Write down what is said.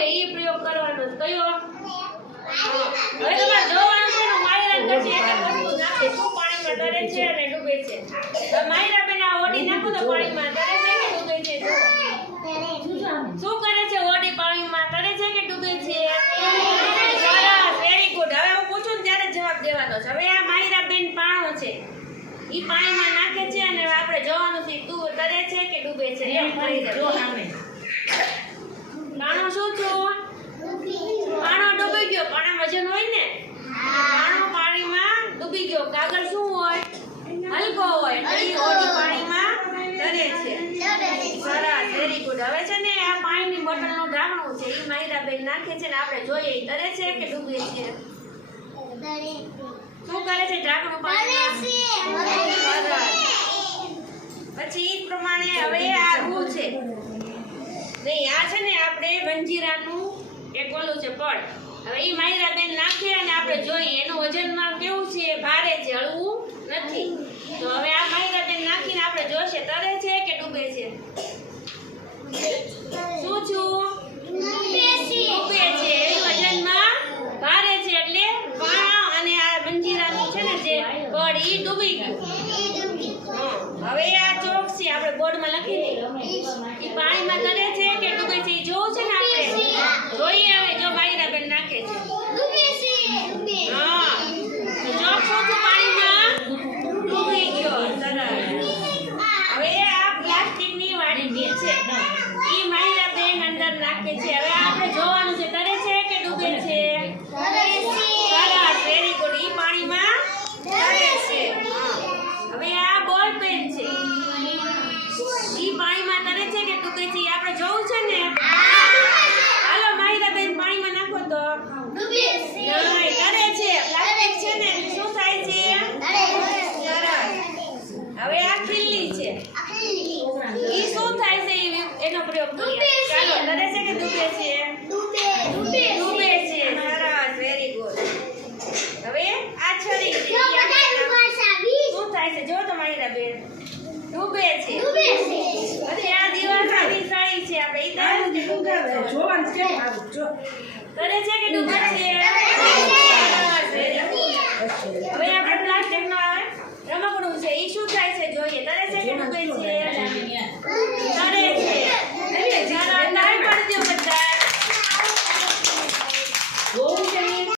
છે એ પ્રયોગ કરવાનો. કયો? હવે તમારે જોવાનું છે ને માયરા કરશે વસ્તુ નાખે, શું પાણીમાં તરે છે અને ડૂબે છે. માયરા બેન આ ઓડી નાખો તો પાણીમાં તરે છે કે ડૂબે છે? શું કરે છે? ઓડી પાણીમાં તરે છે કે ડૂબે છે? વેરી ગુડ હવે હું પૂછું ને ત્યારે જવાબ દેવાનો છે. હવે આ માયરા બેન પાણો છે. ઈ પાણીમાં નાખે છે અને આપણે જોવાનું છે તું તરે છે કે ડૂબે છે? એમ ફરી જો સામે પાણો શું છું કાણો ડૂબી ગયો. પાણા વજન હોય ને? કાણો પાણીમાં ડૂબી ગયો. કાગળ શું હોય? હલકો હોય. ઓડી પાણીમાં તરે છે. સરસ વેરી ગુડ હવે છે ને આ પાણીની બોટલનું ઢાંકણું છે. એ માહિરાબેન નાખે છે ને આપણે જોઈએ. તરે છે કે ડૂબે છે? શું કરે છે ઢાંકણું પાણીમાં સરસ પછી ઈ જ પ્રમાણે હવે આ રૂ છે નહીં આ છે ને આપણે વંજીરાનું એક ઓલું છે પડ હવે એ માયરા બેન નાખીએ અને આપણે જોઈએ. એનું વજનમાં કેવું છે? ભારે છે હળવું નથી. તો હવે આ માયરા બેન નાખીને આપણે જોશે તરે છે કે ડૂબે છે? શું છું? ડૂબે છે. વજનમાં ભારે છે એટલે પાણા અને આ વંજીરાનું છે ને જે પડ એ ડૂબી ગયું. હં. હવે આ ચોક છે આપણે બોર્ડમાં લખી દઈએ. એ પાણીમાં તરે છે કે ડૂબે છે ઈ જોવું છે ને આપણે જોઈએ હવે જો માયરા બેન નાખે છે હા તો ચોક શું છે પાણીમાં ડૂબી ગયો સરસ હવે આ પ્લાસ્ટિકની વાડકી છે ઈ માયરા બેન અંદર નાખે છે હવે આપણે જોવાનું છે તરે છે કે ડૂબે છે? સરસ વેરી ગુડ ઈ પાણીમાં તરે છે. હવે આ બોલ પેન છે. ઈ પાણીમાં તરે છે કે ડૂબે છે? આપણે જોવું છે ને? હાલો માયરા બેન પાણીમાં નાખો તો. નહીં, તરે છે. પ્લાસ્ટિક છે ને? શું થાય છે? સરસ હવે આ ખીલી છે. ઈ શું થાય છે? એનો પ્રયોગ કરીએ. તરે છે કે ડૂબે છે? ડૂબે છે. સરસ વેરી ગુડ હવે આ છરી છે ઈ આપણે શું થાય છે? જો તમારી બેન ડૂબે છે. અને આ દિવાસાની સાડી છે આપણે. ઈ તરે છે. કે ડૂબે છે? કરે છે કે ડૂબે છે.